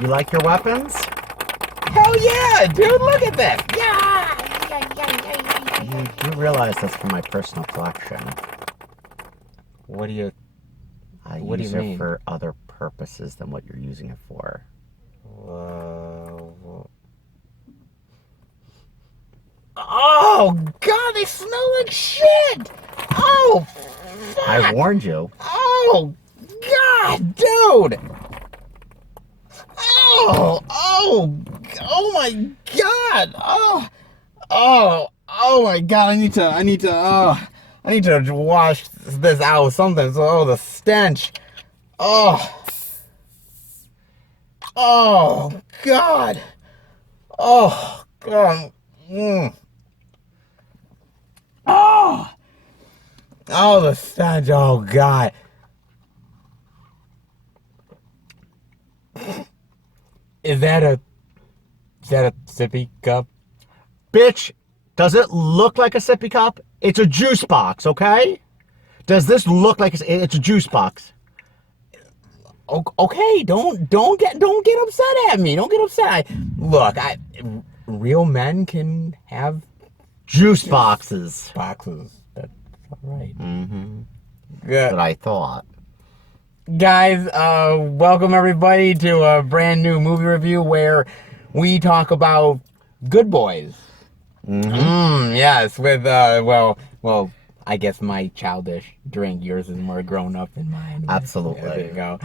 You like your weapons? Hell yeah, dude! Look at this. Yeah. You do realize that's from my personal collection. What do you? I What do use you it mean? for other purposes than what you're using it for. Oh God, they smell like shit. Oh, fuck. I warned you. Oh God, dude. Oh my God. Oh my God. I need to wash this out with something. So, the stench. Oh God. Oh God. Oh, the stench. Oh God. Is that a sippy cup? Bitch, does it look like a sippy cup? It's a juice box, okay? Does this look like it's a juice box? Okay, don't get upset at me. Don't get upset. Real men can have Juice boxes. boxes. That's all right. Mm-hmm. Good. That I thought. Guys, welcome everybody to a brand new movie review where we talk about Good Boys. Yes, with well, I guess my childish drink. Yours is more grown up than mine. Absolutely. Yeah, there you go.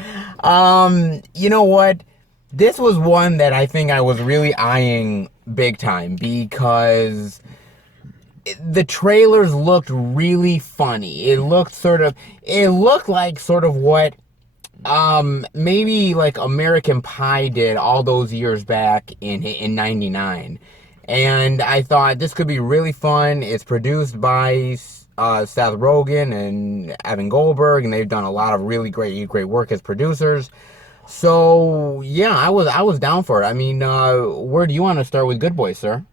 You know what? This was one that I think I was really eyeing big time because the trailers looked really funny. It looked like sort of what maybe like American Pie did all those years back in '99. And I thought this could be really fun. It's produced by Seth Rogen and Evan Goldberg, and they've done a lot of really great work as producers. So yeah, I was down for it. I mean, where do you want to start with Good Boys, sir?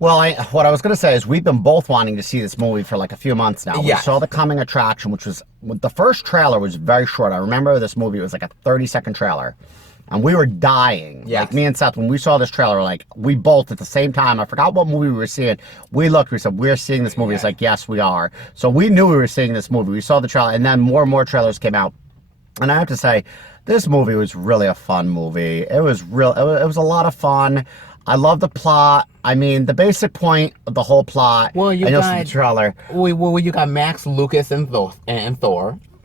Well, what I was going to say is we've been both wanting to see this movie for like a few months now. Yes. We saw The Coming Attraction, which was, the first trailer was very short. I remember this movie was like a 30-second trailer. And we were dying. Yes. Like me and Seth, when we saw this trailer, like we both at the same time, I forgot what movie we were seeing. We looked, we said, we're seeing this movie. Yeah. It's like, yes, we are. So we knew we were seeing this movie. We saw the trailer, and then more and more trailers came out. And I have to say, this movie was really a fun movie. It was it was a lot of fun. I love the plot. I mean, the basic point of the whole plot. Well, I know from the trailer. Well, you got Max, Lucas, and Thor.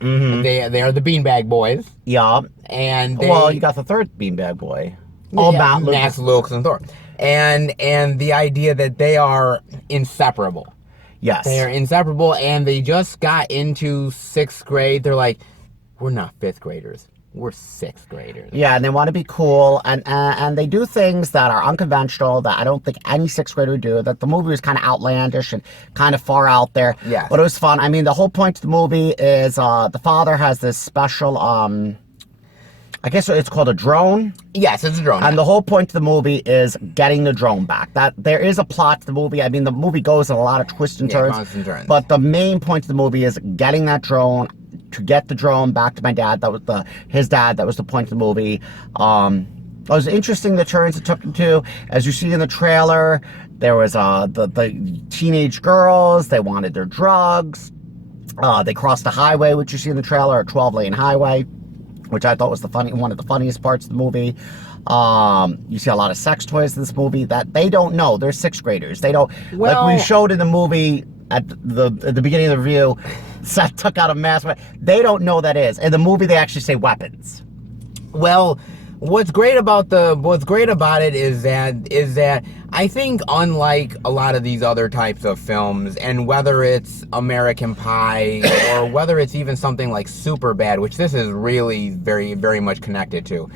Mm-hmm. They are the Beanbag Boys. Yeah. And you got the third Beanbag Boy. Oh, Matt, Max, Lucas, and Thor. And the idea that they are inseparable. Yes. They are inseparable, and they just got into 6th grade. They're like, we're not 5th graders. We're 6th graders. Yeah, and they want to be cool, and they do things that are unconventional that I don't think any 6th grader would do. That the movie was kind of outlandish and kind of far out there. Yeah. But it was fun. I mean, the whole point of the movie is the father has this special, I guess it's called a drone. Yes, it's a drone. And the whole point of the movie is getting the drone back. That there is a plot to the movie. I mean, the movie goes in a lot of twists and turns. Twists and turns. But the main point of the movie is getting that drone, to get the drone back to my dad. That was his dad. That was the point of the movie. It was interesting the turns it took him to. As you see in the trailer, there was the teenage girls. They wanted their drugs. They crossed the highway, which you see in the trailer, a 12-lane highway, which I thought was one of the funniest parts of the movie. You see a lot of sex toys in this movie that they don't know. They're 6th graders. They don't. Well, like we showed in the movie at the beginning of the review, Seth took out a mask. They don't know that is. In the movie, they actually say weapons. Well, what's great about it is that I think, unlike a lot of these other types of films, and whether it's American Pie or whether it's even something like Superbad, which this is really very, very much connected to,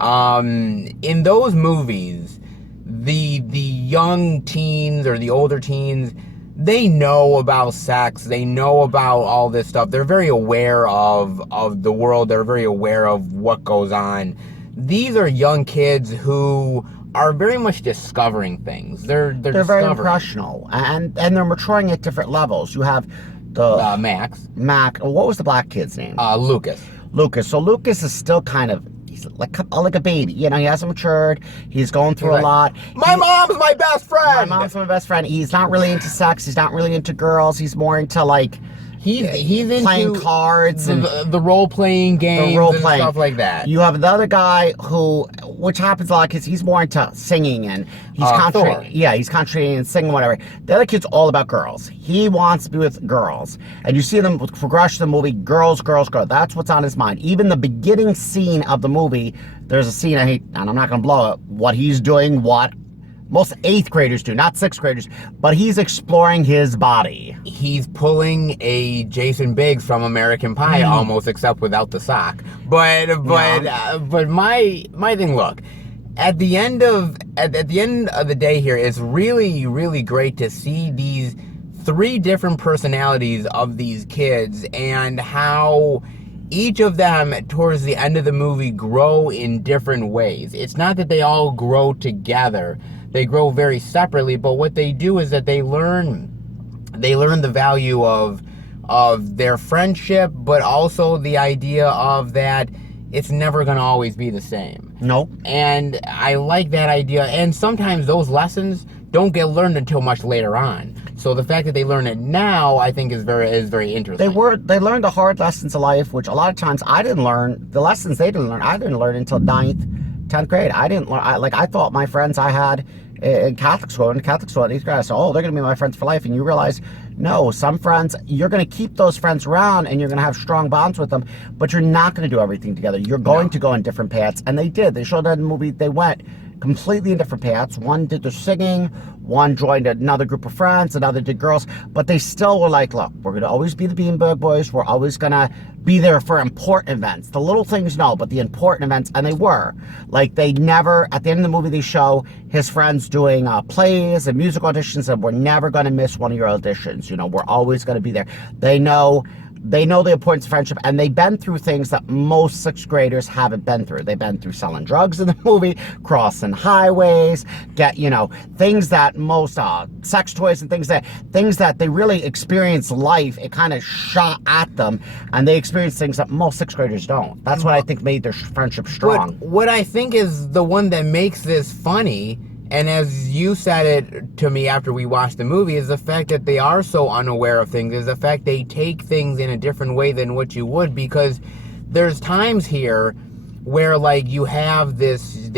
in those movies, the young teens or the older teens, they know about sex. They know about all this stuff. They're very aware of the world. They're very aware of what goes on. These are young kids who are very much discovering things. They're very impressionable, and they're maturing at different levels. You have the Max. What was the black kid's name? Lucas. Lucas. So Lucas is still kind of He's like a baby. You know, he hasn't matured. He's going through a lot. My mom's my best friend. My mom's my best friend. He's not really into sex. He's not really into girls. He's more into like he's into playing cards and the role playing games and stuff like that. You have the other guy which happens a lot because he's more into singing and he's concentrating. Yeah, he's concentrating and singing whatever. The other kid's all about girls. He wants to be with girls, and you see them with progression of the movie. Girls, girls, girls. That's what's on his mind. Even the beginning scene of the movie, there's a scene and I'm not gonna blow it. What he's doing, what most 8th graders do, not 6th graders, but he's exploring his body. He's pulling a Jason Biggs from American Pie almost, except without the sock. But my thing, look, at the end of the day here, it's really, really great to see these 3 different personalities of these kids and how each of them towards the end of the movie grow in different ways. It's not that they all grow together. They grow very separately, but what they do is that they learn the value of their friendship, but also the idea of that it's never going to always be the same. Nope. And I like that idea. And sometimes those lessons don't get learned until much later on. So the fact that they learn it now, I think, is very interesting. They learned the hard lessons of life, which a lot of times I didn't learn. The lessons they didn't learn, I didn't learn until 9th, 10th grade. I didn't learn. I thought my friends I had in Catholic school, these guys, oh, they're going to be my friends for life. And you realize, no, some friends, you're going to keep those friends around and you're going to have strong bonds with them, but you're not going to do everything together. You're going to go in different paths. And they did. They showed that in the movie. They went completely in different paths. One did the singing, one joined another group of friends, another did girls, but they still were like, look, we're going to always be the Beanbag Boys. We're always going to be there for important events. The little things, no, but the important events, and they were. Like, they never, at the end of the movie, they show his friends doing plays and music auditions, and we're never going to miss one of your auditions. You know, we're always going to be there. They know the importance of friendship, and they've been through things that most 6th graders haven't been through. They've been through selling drugs in the movie, crossing highways, things that most sex toys and things that they really experience life. It kind of shot at them, and they experience things that most 6th graders don't. That's what I think made their friendship strong. What I think is the one that makes this funny, and as you said it to me after we watched the movie, is the fact that they are so unaware of things, is the fact they take things in a different way than what you would, because there's times here where, like, you have this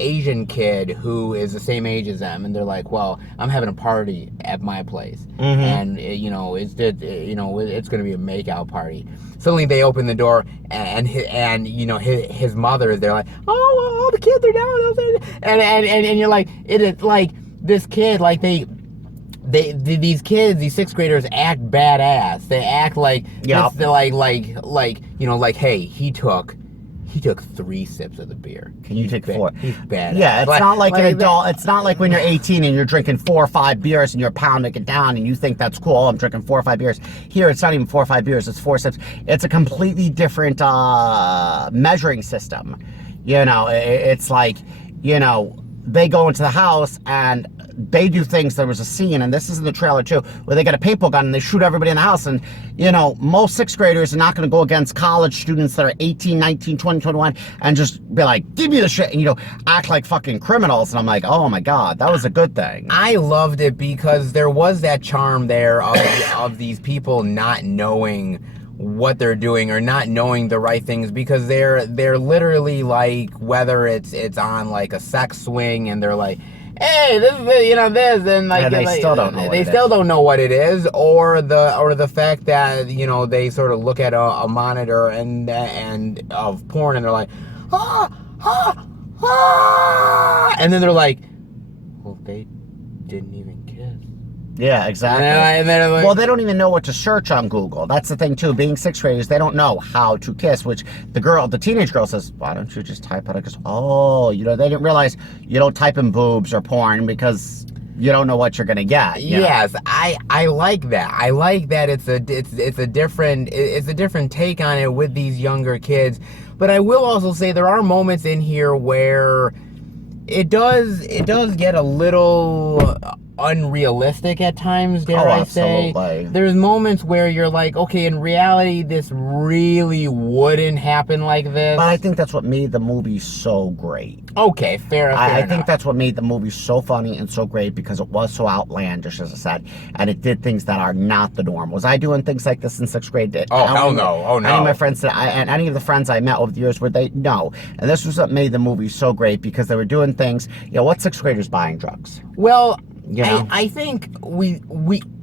Asian kid who is the same age as them, and they're like, well, I'm having a party at my place, and it's going to be a makeout party. Suddenly they open the door, and his mother is there, like, oh, all the kids are down, and you're like, it is like this kid, like these kids, these 6th graders act badass. They act like, yep. They're like, hey, he took 3 sips of the beer. Can you take 4? He's badass. Yeah, it's not like an adult. It's not like when you're 18 and you're drinking 4 or 5 beers and you're pounding it down and you think that's cool. Oh, I'm drinking 4 or 5 beers. Here, it's not even 4 or 5 beers. It's 4 sips. It's a completely different measuring system. You know, it's like, they go into the house and they do things. There was a scene, and this is in the trailer too, where they get a paintball gun and they shoot everybody in the house. And, most 6th graders are not going to go against college students that are 18, 19, 20, 21 and just be like, give me the shit, and, act like fucking criminals. And I'm like, oh my God, that was a good thing. I loved it because there was that charm there of these people not knowing what they're doing or not knowing the right things, because they're literally like, whether it's on like a sex swing and they're like, hey, this is this, and like, yeah, they still don't know. They still don't know what it is, or the fact that they sort of look at a monitor and of porn and they're like, and then they're like, well, they didn't even kiss. Yeah, exactly. And then like, well, they don't even know what to search on Google. That's the thing too. Being 6th graders, they don't know how to kiss. Which the teenage girl says, "Why don't you just type it?" Because they didn't realize you don't type in boobs or porn because you don't know what you're gonna get. Yes, I like that. I like that it's a different take on it with these younger kids. But I will also say there are moments in here where it does get a little unrealistic at times, dare I say. Absolutely. There's moments where you're like, okay, in reality, this really wouldn't happen like this. But I think that's what made the movie so great. Okay, fair I enough. think that's what made the movie so funny and so great, because it was so outlandish, as I said, and it did things that are not the norm. Was I doing things like this in 6th grade? Oh, hell no. Oh, no. Any of my friends and any of the friends I met over the years, were they? No. And this was what made the movie so great, because they were doing things. What 6th graders buying drugs? Well, You know? I think we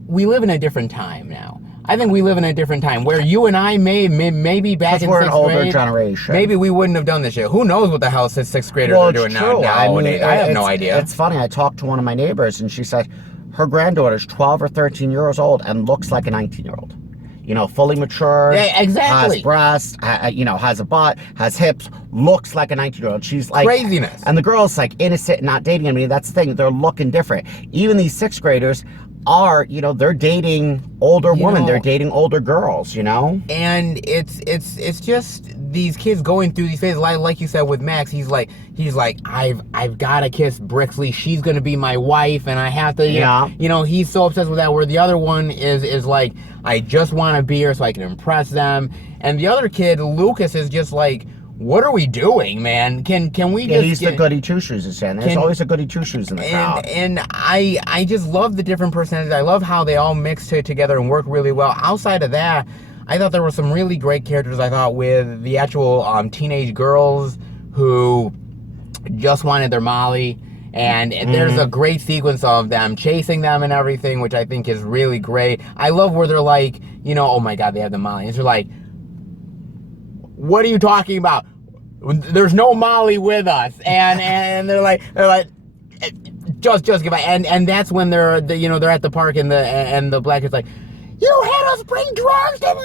live in a different time now. I think we live in a different time where you and I maybe back in 6th grade. Because we're an older generation. Maybe we wouldn't have done this shit. Who knows what the hell 6th graders are doing now? Nowadays. I have no idea. It's funny. I talked to one of my neighbors, and she said her granddaughter's 12 or 13 years old and looks like a 19-year-old. Fully mature. Yeah, exactly. Has breasts, has a butt, has hips, looks like a 19-year-old. She's like... Craziness. And the girl's like innocent, not dating. I mean, that's the thing. They're looking different. Even these 6th graders are, they're dating older women. They're dating older girls, And it's just these kids going through these phases. Like you said with Max, he's like, I've got to kiss Brixley. She's going to be my wife, and I have to, he's so obsessed with that, where the other one is like, I just want to be here so I can impress them. And the other kid, Lucas, is just like, what are we doing, man? Can we just... he's the goody two-shoes, is saying. There's always a goody two-shoes in the crowd. And I just love the different personalities. I love how they all mix together and work really well. Outside of that, I thought there were some really great characters, I thought, with the actual teenage girls who just wanted their Molly. And there's a great sequence of them chasing them and everything, which I think is really great. I love where they're like, oh my God, they have the Molly. And they're like, what are you talking about? There's no Molly with us. And they're like, just give it. And that's when they're at the park, and the black kid's like, you had us bring drugs to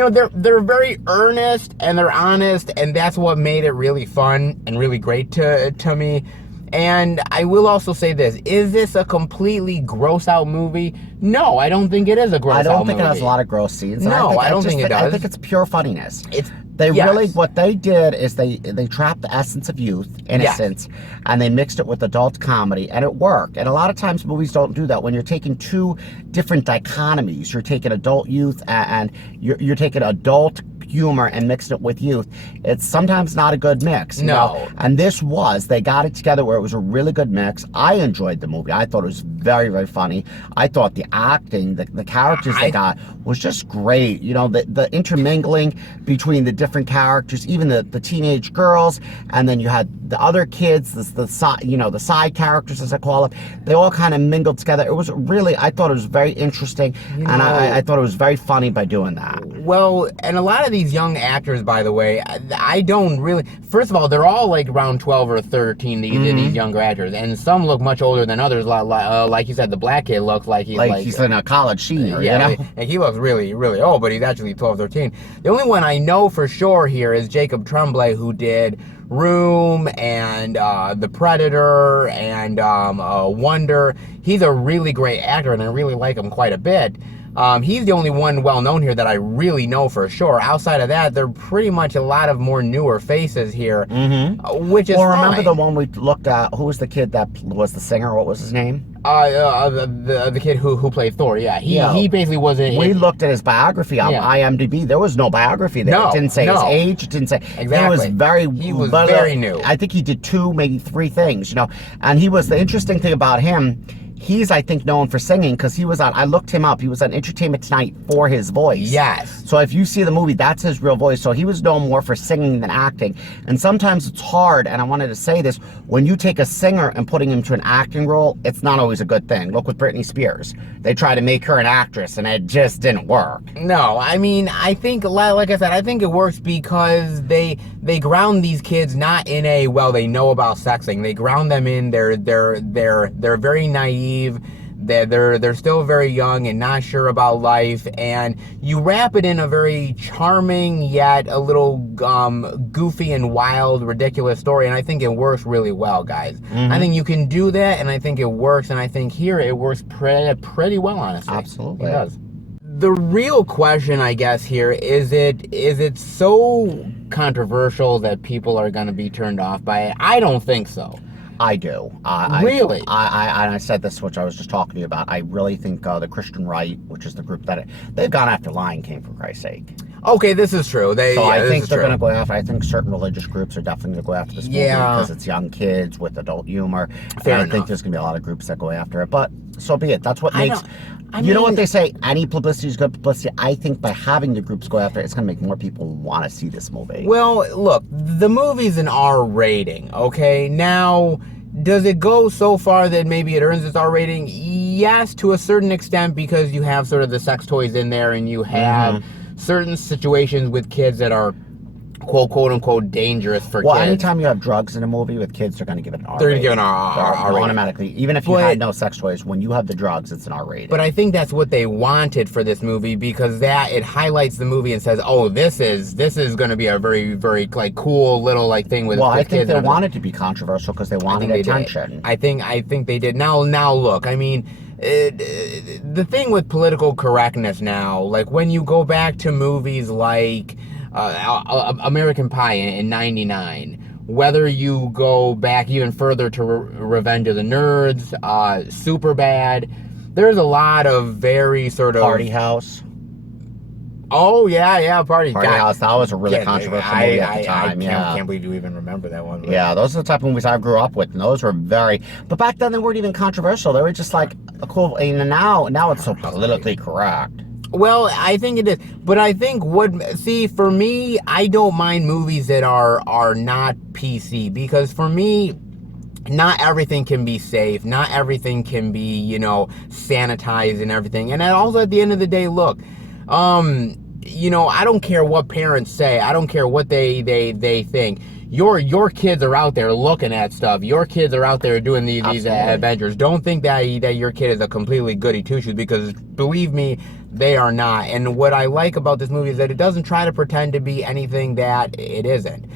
the they're very earnest and they're honest, and that's what made it really fun and really great to me. And I will also say this: is this a completely gross out movie? No, I don't think it is a gross out movie. I don't think it has a lot of gross scenes. No, I don't think it does. I think it's pure funniness. Yes. Really, what they did is they trapped the essence of youth, innocence, and they mixed it with adult comedy, and it worked. And a lot of times movies don't do that. When you're taking two different dichotomies, you're taking adult youth and you're taking adult humor and mixing it with youth, it's sometimes not a good mix. No. And this was, they got it together where it was a really good mix. I enjoyed the movie. I thought it was very, very funny. I thought the acting, the characters they got was just great. The intermingling between the different characters, even the teenage girls, and then you had the other kids, the side characters, as I call them. They all kind of mingled together. It was really, I thought it was very interesting, and I thought it was very funny by doing that. Well, and a lot of these young actors, by the way, I don't really... First of all, they're all like around 12 or 13, these younger actors, and some look much older than others. Like you said, the black kid looks like he's in a college senior, and he looks really, really old, but he's actually 12, 13. The only one I know for sure here is Jacob Tremblay, who did Room and The Predator and Wonder. He's a really great actor, and I really like him quite a bit. He's the only one well-known here that I really know for sure. Outside of that, they're pretty much a lot of more newer faces here, which is fine. Remember the one we looked at? Who was the kid that was the singer? What was his name? The kid who played Thor. Yeah, he basically was. We looked at his biography on IMDb. There was no biography there. It didn't say his age. It didn't say. Exactly. He was very new. I think he did 2, maybe 3 things. And he was, the interesting thing about him, he's, I think, known for singing, because he was on, I looked him up, he was on Entertainment Tonight for his voice. Yes. So if you see the movie, that's his real voice. So he was known more for singing than acting. And sometimes it's hard, and I wanted to say this, when you take a singer and putting him to an acting role, it's not always a good thing. Look with Britney Spears. They tried to make her an actress, and it just didn't work. No, I mean, I think, like I said, I think it works because they ground these kids not in a, well, they know about sexing. They ground them in, they're very naive. They're still very young and not sure about life, and you wrap it in a very charming yet a little goofy and wild, ridiculous story, and I think it works really well, guys. I think you can do that, and I think it works, and I think here it works pretty well, honestly. Absolutely. It does. The real question, I guess, here is it so controversial that people are going to be turned off by it? I don't think so. I do. Really? I said this, which I was just talking to you about. I really think the Christian right, which is the group that they've gone after Lion King, for Christ's sake. Okay, this is true. I think they're going to go after. I think certain religious groups are definitely going to go after this movie Yeah. because it's young kids with adult humor. Fair and I think enough. there's going to be a lot of groups that go after it. But so be it. That's what makes. I You know mean- what they say? Any publicity is good publicity. I think by having the groups go after it, it's going to make more people want to see this movie. Well, look, the movie's an R rating, okay? Now, does it go so far that maybe it earns its R rating? Yes, to a certain extent, because you have sort of the sex toys in there and you have certain situations with kids that are quote unquote dangerous for Well, kids. anytime you have drugs in a movie with kids, they're going to give it an R They're gonna rating. give it an R They're rating. automatically. Even if you But- had no sex toys, when you have the drugs, it's an R rating. But I think that's what they wanted for this movie because that it highlights the movie and says, "Oh, this is going to be a very very like cool little like thing with well, with I think kids." they and wanted to be controversial because they I wanted think they attention. did. I think they did. Now look, I mean, the thing with political correctness now, like when you go back to movies like American Pie in '99, whether you go back even further to Revenge of the Nerds, Superbad, there's a lot of very sort of Party House. Oh yeah, Party Party God. House. That was a really Can't- controversial movie at the time. I can't believe you even remember that one. Yeah, those are the type of movies I grew up with, and those were very. But back then, they weren't even controversial. They were just like a cool. And now it's so politically correct. Well, I think it is, but I think for me, I don't mind movies that are not PC because for me, not everything can be safe, not everything can be sanitized and everything, and then also at the end of the day, look, I don't care what parents say, I don't care what they think. Your kids are out there looking at stuff. Your kids are out there doing these Absolutely. adventures. Don't think that your kid is a completely goody two shoes because believe me, they are not. And what I like about this movie is that it doesn't try to pretend to be anything that it isn't.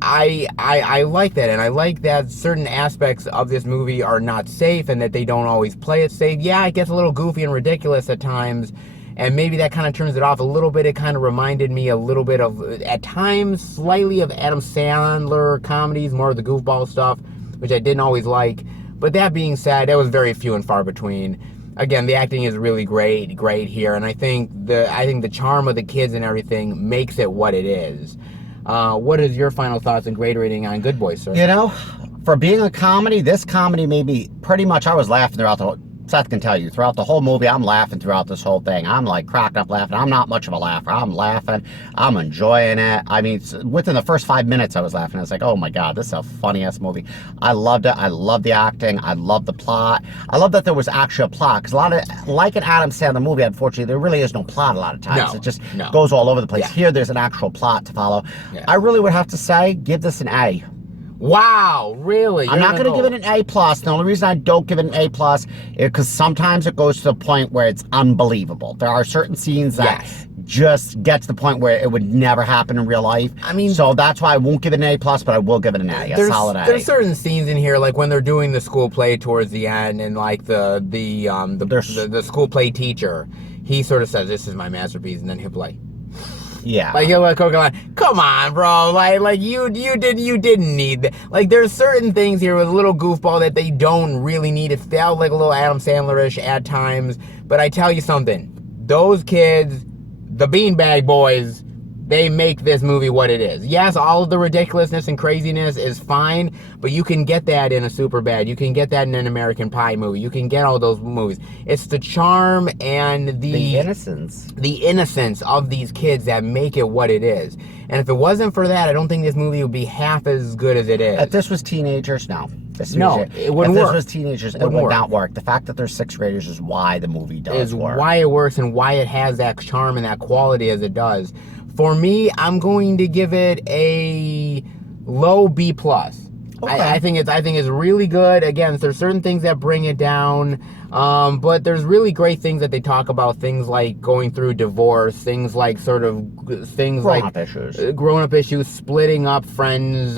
I like that, and I like that certain aspects of this movie are not safe and that they don't always play it safe. Yeah, it gets a little goofy and ridiculous at times, and maybe that kind of turns it off a little bit. It kind of reminded me a little bit of, at times, slightly of Adam Sandler comedies, more of the goofball stuff, which I didn't always like. But that being said, that was very few and far between. Again, the acting is really great here, and I think the charm of the kids and everything makes it what it is. What is your final thoughts and grade rating on Good Boys, sir? For being a comedy, this comedy made me pretty much. I was laughing throughout the whole. Seth can tell you, throughout the whole movie, I'm laughing throughout this whole thing. I'm like cracking up laughing. I'm not much of a laugher. I'm laughing. I'm enjoying it. I mean, within the first 5 minutes, I was laughing. I was like, oh my God, this is a funny-ass movie. I loved it. I loved the acting. I loved the plot. I love that there was actually a plot. Because a lot of, like an Adam Sandler movie, unfortunately, there really is no plot a lot of times. No, It just no. goes all over the place. Yeah. Here, there's an actual plot to follow. Yeah. I really would have to say, give this an A. Wow, really? I'm not going to give it an A+. The only reason I don't give it an A+ is because sometimes it goes to the point where it's unbelievable. There are certain scenes that Yes. just get to the point where it would never happen in real life. I mean- so that's why I won't give it an A+, but I will give it an A, a solid A. There's certain scenes in here, like when they're doing the school play towards the end, and like the school play teacher, he sort of says, "This is my masterpiece," and then he'll play. Yeah. Like he'll like Coca-Cola. Come on, bro. Like you didn't need that. Like there's certain things here with a little goofball that they don't really need. It felt like a little Adam Sandler-ish at times. But I tell you something, those kids, the Beanbag Boys, they make this movie what it is. Yes, all of the ridiculousness and craziness is fine, but you can get that in a Superbad. You can get that in an American Pie movie. You can get all those movies. It's the charm and the innocence. the innocence of these kids that make it what it is. And if it wasn't for that, I don't think this movie would be half as good as it is. If this was teenagers, no. No, it wouldn't If work. this was teenagers, it Wouldn't would work. not work. The fact that they're sixth graders is why the movie does Is work. why it works and why it has that charm and that quality as it does. For me, I'm going to give it a low B+. Okay. I think it's really good. Again, there's certain things that bring it down, but there's really great things that they talk about. Things like going through divorce, things like Grown-up issues. grown-up issues, splitting up friends,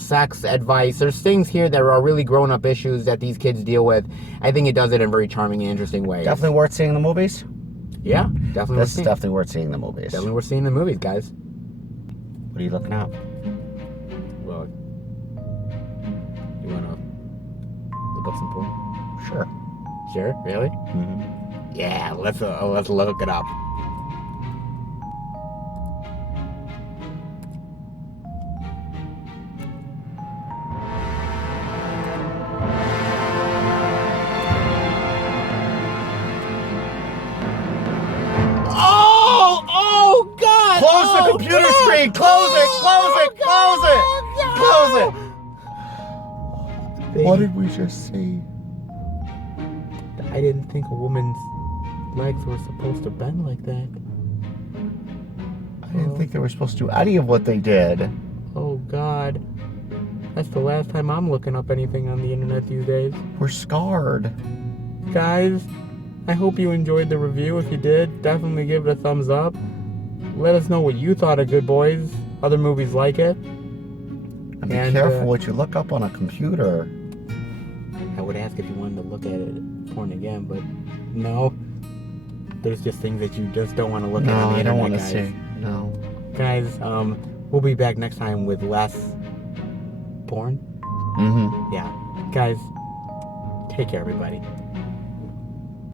sex advice. There's things here that are really grown-up issues that these kids deal with. I think it does it in very charming and interesting ways. Definitely worth seeing the movies. Yeah, definitely. This is definitely worth seeing the movies. Definitely worth seeing the movies, guys. What are you looking at? Well, You wanna look up some porn? Sure. Sure. Really? Mm-hmm. Yeah. Let's look it up. Oh God! Close the computer screen! Close it! Close it! Close it! What did we just see? I didn't think a woman's legs were supposed to bend like that. I didn't think they were supposed to do any of what they did. Oh God. That's the last time I'm looking up anything on the internet these days. We're scarred. Guys, I hope you enjoyed the review. If you did, definitely give it a thumbs up. Let us know what you thought of Good Boys, other movies like it. And be careful what you look up on a computer. I would ask if you wanted to look at it porn again, but no. There's just things that you just don't want to look at on the internet, I don't want to guys. see. No. Guys, we'll be back next time with less porn. Mm-hmm. Yeah. Guys, take care, everybody.